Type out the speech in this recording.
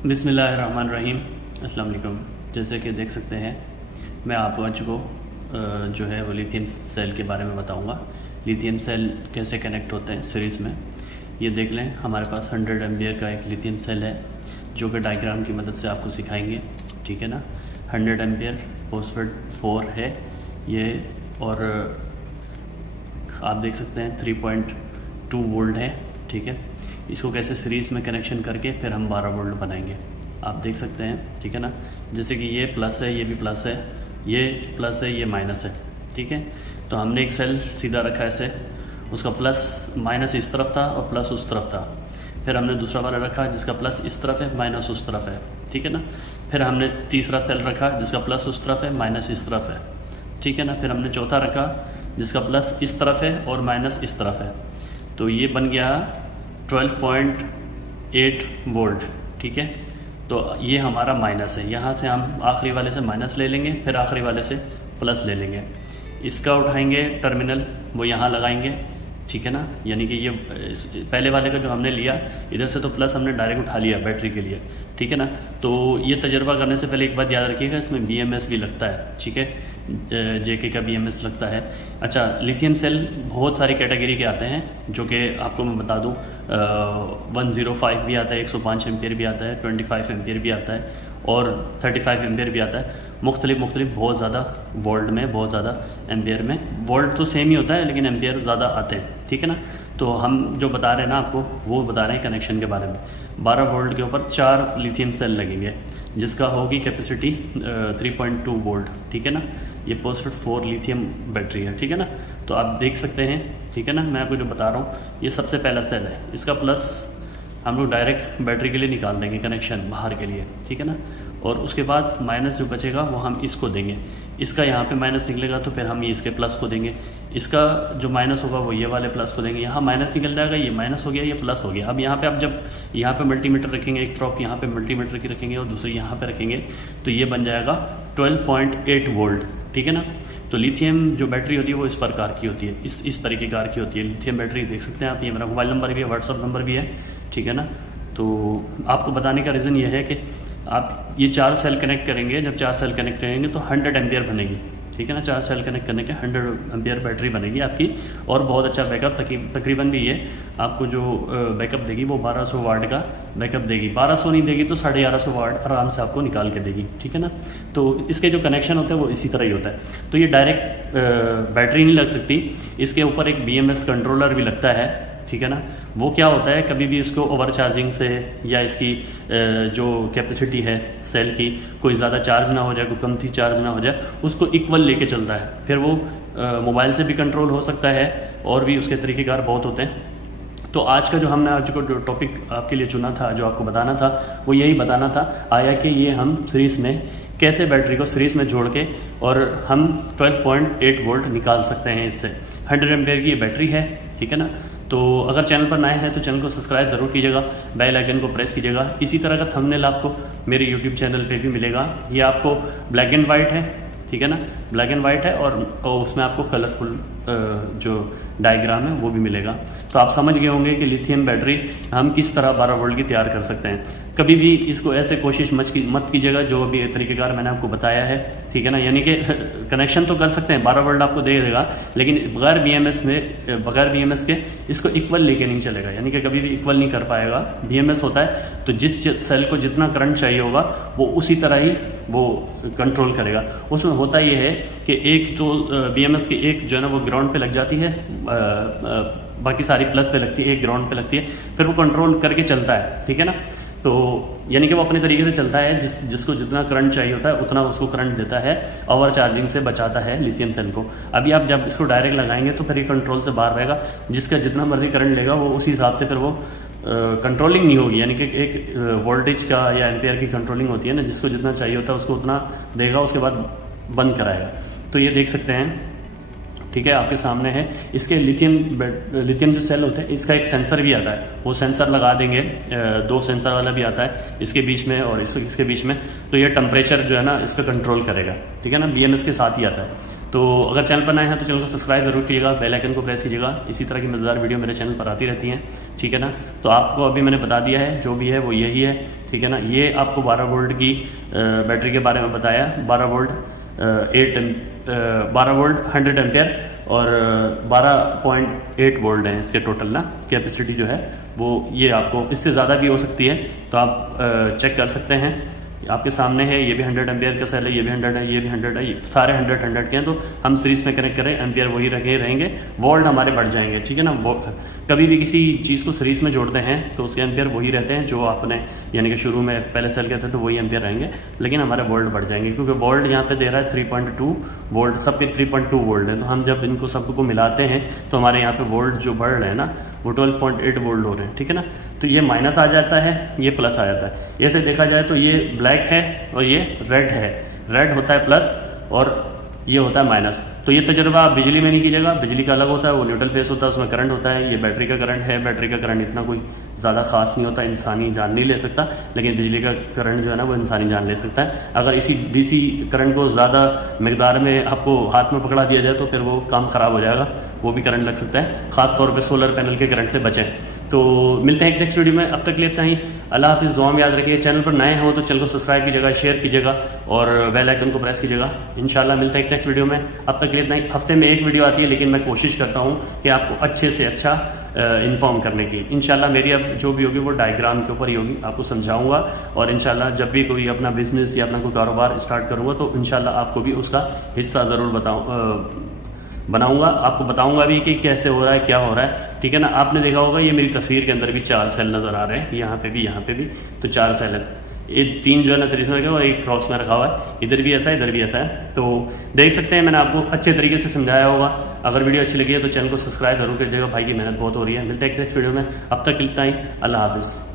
बिस्मिल्लाहिर्रहमानिर्रहीम। अस्सलाम वालेकुम। जैसे कि देख सकते हैं, मैं आप आज को जो है वो लिथियम सेल के बारे में बताऊंगा। लिथियम सेल कैसे कनेक्ट होते हैं सीरीज़ में, ये देख लें। हमारे पास 100 एम्पियर का एक लिथियम सेल है जो कि डायग्राम की मदद से आपको सिखाएंगे, ठीक है ना। 100 एम्पियर फॉस्फेट 4 है ये, और आप देख सकते हैं 3.2 वोल्ट है, ठीक है। इसको कैसे सीरीज़ में कनेक्शन करके फिर हम 12 वोल्ट बनाएंगे, आप देख सकते हैं, ठीक है ना। जैसे कि ये प्लस है, ये भी प्लस है, ये प्लस है, ये माइनस है, ठीक है। तो हमने एक सेल सीधा रखा ऐसे, उसका प्लस माइनस इस तरफ था और प्लस उस तरफ था। फिर हमने दूसरा वाला रखा जिसका प्लस इस तरफ है, माइनस उस तरफ है, ठीक है ना। फिर हमने तीसरा सेल रखा जिसका प्लस उस तरफ है, माइनस इस तरफ है, ठीक है ना। फिर हमने चौथा रखा जिसका प्लस इस तरफ है और माइनस इस तरफ है। तो ये बन गया 12.8 वोल्ट, ठीक है। तो ये हमारा माइनस है। यहाँ से हम आखिरी वाले से माइनस ले लेंगे, फिर आखिरी वाले से प्लस ले लेंगे। इसका उठाएंगे टर्मिनल, वो यहाँ लगाएंगे, ठीक है ना। यानी कि ये पहले वाले का जो हमने लिया, इधर से तो प्लस हमने डायरेक्ट उठा लिया बैटरी के लिए, ठीक है ना। तो ये तजर्बा करने से पहले एक बात याद रखिएगा, इसमें BMS भी लगता है, ठीक है। JK का BMS लगता है। अच्छा, लिथियम सेल बहुत सारी कैटेगरी के आते हैं, जो कि आपको मैं बता दूं, 105 भी आता है, 105 एम्पियर भी आता है, 25 एम्पियर भी आता है और 35 एम्पियर भी आता है। मुख्तलिफ बहुत ज़्यादा वोल्ट में, बहुत ज़्यादा एम्पियर में। वोल्ट तो सेम ही होता है लेकिन एम्पियर ज़्यादा आते हैं, ठीक है ना। तो हम जो बता रहे हैं ना आपको, वो बता रहे हैं कनेक्शन के बारे में। 12 वोल्ट के ऊपर 4 लिथियम सेल लगेंगे जिसका होगी कैपेसिटी 3.2 वोल्ट, ठीक है ना। ये फॉस्फेट 4 लिथियम बैटरी है, ठीक है ना। तो आप देख सकते हैं, ठीक है ना। मैं आपको जो बता रहा हूँ, ये सबसे पहला सेल है, इसका प्लस हम लोग डायरेक्ट बैटरी के लिए निकाल देंगे कनेक्शन बाहर के लिए, ठीक है ना। और उसके बाद माइनस जो बचेगा वो हम इसको देंगे। इसका यहाँ पे माइनस निकलेगा तो फिर हम ये इसके प्लस को देंगे। इसका जो माइनस होगा वो ये वाले प्लस को देंगे। यहाँ माइनस निकल जाएगा, ये माइनस हो गया, ये प्लस हो गया। अब यहाँ पे आप जब यहाँ पे मल्टीमीटर रखेंगे, एक प्रॉप यहाँ पे मल्टीमीटर की रखेंगे और दूसरी यहाँ पे रखेंगे, तो ये बन जाएगा 12.8 वोल्ट, ठीक है ना। तो लिथियम जो बैटरी होती है वो इस प्रकार की होती है, इस तरीके कार की होती है लिथियम बैटरी। देख सकते हैं आप, ये मेरा मोबाइल नंबर भी है, व्हाट्सअप नंबर भी है, ठीक है ना। तो आपको बताने का रीज़न ये है कि आप ये 4 सेल कनेक्ट करेंगे, जब 4 सेल कनेक्ट करेंगे तो 100 एम्पियर बनेगी, ठीक है ना। 4 सेल कनेक्ट करने के 100 एम्पियर बैटरी बनेगी आपकी, और बहुत अच्छा बैकअप तकरीबन भी ये आपको जो बैकअप देगी वो 1200 वाट का बैकअप देगी। 1200 नहीं देगी तो 1150 वाट आराम से आपको निकाल के देगी, ठीक है ना। तो इसके जो कनेक्शन होते हैं वो इसी तरह ही होता है। तो ये डायरेक्ट बैटरी नहीं लग सकती, इसके ऊपर एक BMS कंट्रोलर भी लगता है, ठीक है ना। वो क्या होता है, कभी भी इसको ओवर चार्जिंग से या इसकी जो कैपेसिटी है सेल की, कोई ज़्यादा चार्ज ना हो जाए, कोई कम थी चार्ज ना हो जाए, उसको इक्वल लेके चलता है। फिर वो मोबाइल से भी कंट्रोल हो सकता है, और भी उसके तरीक़ेकार बहुत होते हैं। तो आज का जो हमने आज को जो टॉपिक आपके लिए चुना था, जो आपको बताना था, वो यही बताना था आया कि ये हम सीरीज़ में कैसे बैटरी को सीरीज़ में जोड़ के और हम 12.8 वोल्ट निकाल सकते हैं इससे। 100 एम्पियर की ये बैटरी है, ठीक है ना। तो अगर चैनल पर नए हैं तो चैनल को सब्सक्राइब ज़रूर कीजिएगा, बेल आइकन को प्रेस कीजिएगा। इसी तरह का थंबनेल आपको मेरे YouTube चैनल पे भी मिलेगा। ये आपको ब्लैक एंड वाइट है, ठीक है ना, ब्लैक एंड वाइट है, और उसमें आपको कलरफुल जो डायग्राम है वो भी मिलेगा। तो आप समझ गए होंगे कि लिथियम बैटरी हम किस तरह 12 वोल्ट की तैयार कर सकते हैं। कभी भी इसको ऐसे कोशिश मत कीजिएगा जो अभी तरीक़ेकार मैंने आपको बताया है, ठीक है ना। यानी कि कनेक्शन तो कर सकते हैं, 12 वोल्ट आपको दे देगा, लेकिन बगैर BMS के इसको इक्वल लेके नहीं चलेगा। यानी कि कभी भी इक्वल नहीं कर पाएगा। BMS होता है तो जिस सेल को जितना करंट चाहिए होगा वो उसी तरह ही वो कंट्रोल करेगा। उसमें होता ये है कि एक तो BMS की एक जो है ना वो ग्राउंड पे लग जाती है, बाकी सारी प्लस पे लगती है, एक ग्राउंड पे लगती है, फिर वो कंट्रोल करके चलता है, ठीक है ना। तो यानी कि वो अपने तरीके से चलता है, जिसको जितना करंट चाहिए होता है उतना उसको करंट देता है, ओवर चार्जिंग से बचाता है लिथियम सेल को। अभी आप जब इसको डायरेक्ट लगाएंगे तो फिर ये कंट्रोल से बाहर रहेगा, जिसका जितना मर्जी करंट लेगा वो उसी हिसाब से फिर वो कंट्रोलिंग नहीं होगी। यानी कि एक वोल्टेज का या एम्पियर की कंट्रोलिंग होती है ना, जिसको जितना चाहिए होता है उसको उतना देगा, उसके बाद बंद कराएगा। तो ये देख सकते हैं, ठीक है, आपके सामने है। इसके लिथियम जो सेल होते हैं, इसका एक सेंसर भी आता है, वो सेंसर लगा देंगे। 2 सेंसर वाला भी आता है इसके बीच में और इसके बीच में। तो ये टेम्परेचर जो है ना इसका कंट्रोल करेगा, ठीक है ना, BMS के साथ ही आता है। तो अगर चैनल पर नए हैं तो चैनल को सब्सक्राइब जरूर कीजिएगा, बेल आइकन को प्रेस कीजिएगा। इसी तरह की मजेदार वीडियो मेरे चैनल पर आती रहती हैं, ठीक है ना। तो आपको अभी मैंने बता दिया है, जो भी है वो यही है, ठीक है ना। ये आपको 12 वोल्ट की बैटरी के बारे में बताया, 12 वोल्ट 100 एम्पियर और 12.8 वोल्ट है इसके टोटल ना कैपेसिटी जो है वो। ये आपको इससे ज़्यादा भी हो सकती है, तो आप चेक कर सकते हैं। आपके सामने है, ये भी 100 एम्पियर का सेल है, ये भी 100 है, ये भी 100 है, ये सारे 100 के हैं। तो हम सीरीज में कनेक्ट करें, एम्पियर वही रहेंगे, वोल्ट हमारे बढ़ जाएंगे, ठीक है ना। कभी भी किसी चीज़ को सीरीज में जोड़ते हैं तो उसके एम्पियर वही रहते हैं जो आपने यानी कि शुरू में पहले सेल के थे तो वही एम्पियर रहेंगे, लेकिन हमारे वोल्ट बढ़ जाएंगे क्योंकि वोल्ट यहाँ पे दे रहा है 3.2 वोल्ट, सबके 3.2 वोल्ट है। तो हम जब इनको सबको मिलाते हैं तो हमारे यहाँ पे वोल्ट जो बढ़ रहे हैं ना वो 12.8 वोल्ट हो रहे हैं, ठीक है ना। तो ये माइनस आ जाता है, ये प्लस आ जाता है। ऐसे देखा जाए तो ये ब्लैक है और ये रेड है, रेड होता है प्लस और ये होता है माइनस। तो ये तजुर्बा आप बिजली में नहीं कीजिएगा, बिजली का अलग होता है, वो न्यूट्रल फेस होता है, उसमें करंट होता है। ये बैटरी का करंट है, बैटरी का करंट इतना कोई ज़्यादा खास नहीं होता, इंसानी जान नहीं ले सकता, लेकिन बिजली का करंट जो है ना वो इंसानी जान ले सकता है। अगर इसी डीसी करंट को ज़्यादा मकदार में आपको हाथ में पकड़ा दिया जाए तो फिर वो काम ख़राब हो जाएगा, वो भी करंट लग सकता है, ख़ास तौर पे सोलर पैनल के करंट से बचें। तो मिलते हैं एक नेक्स्ट वीडियो में, अब तक के लिए इतना ही। अल्लाह हाफिज़, दुआ में याद रखिए। चैनल पर नए हो तो चैनल को सब्सक्राइब कीजिएगा, शेयर कीजिएगा और बेल आइकन को प्रेस कीजिएगा। इंशाल्लाह मिलते हैं एक नेक्स्ट वीडियो में, अब तक के लिए इतना ही। हफ्ते में एक वीडियो आती है, लेकिन मैं कोशिश करता हूँ कि आपको अच्छे से अच्छा इन्फॉर्म करने की। इंशाल्लाह मेरी अब जो भी होगी वो डायग्राम के ऊपर ही होगी, आपको समझाऊंगा। और इंशाल्लाह जब भी कोई अपना बिजनेस या अपना कोई कारोबार स्टार्ट करूँगा तो इंशाल्लाह आपको भी उसका हिस्सा ज़रूर बनाऊंगा, आपको बताऊंगा भी कि कैसे हो रहा है, क्या हो रहा है, ठीक है ना। आपने देखा होगा ये मेरी तस्वीर के अंदर भी 4 सेल नज़र आ रहे हैं, यहाँ पे भी, यहाँ पे भी, तो 4 सेल है। ये 3 जो है ना सीरीज में रखा हुआ है, एक क्रॉस में रखा हुआ है, इधर भी ऐसा है, इधर भी ऐसा है। तो देख सकते हैं, मैंने आपको अच्छे तरीके से समझाया होगा। अगर वीडियो अच्छी लगी है तो चैनल को सब्सक्राइब जरूर कीजिएगा, भाई की मेहनत बहुत हो रही है। मिलते हैं एक नेक्स्ट वीडियो में, अब तक इतना ही। अल्लाह हाफिज़।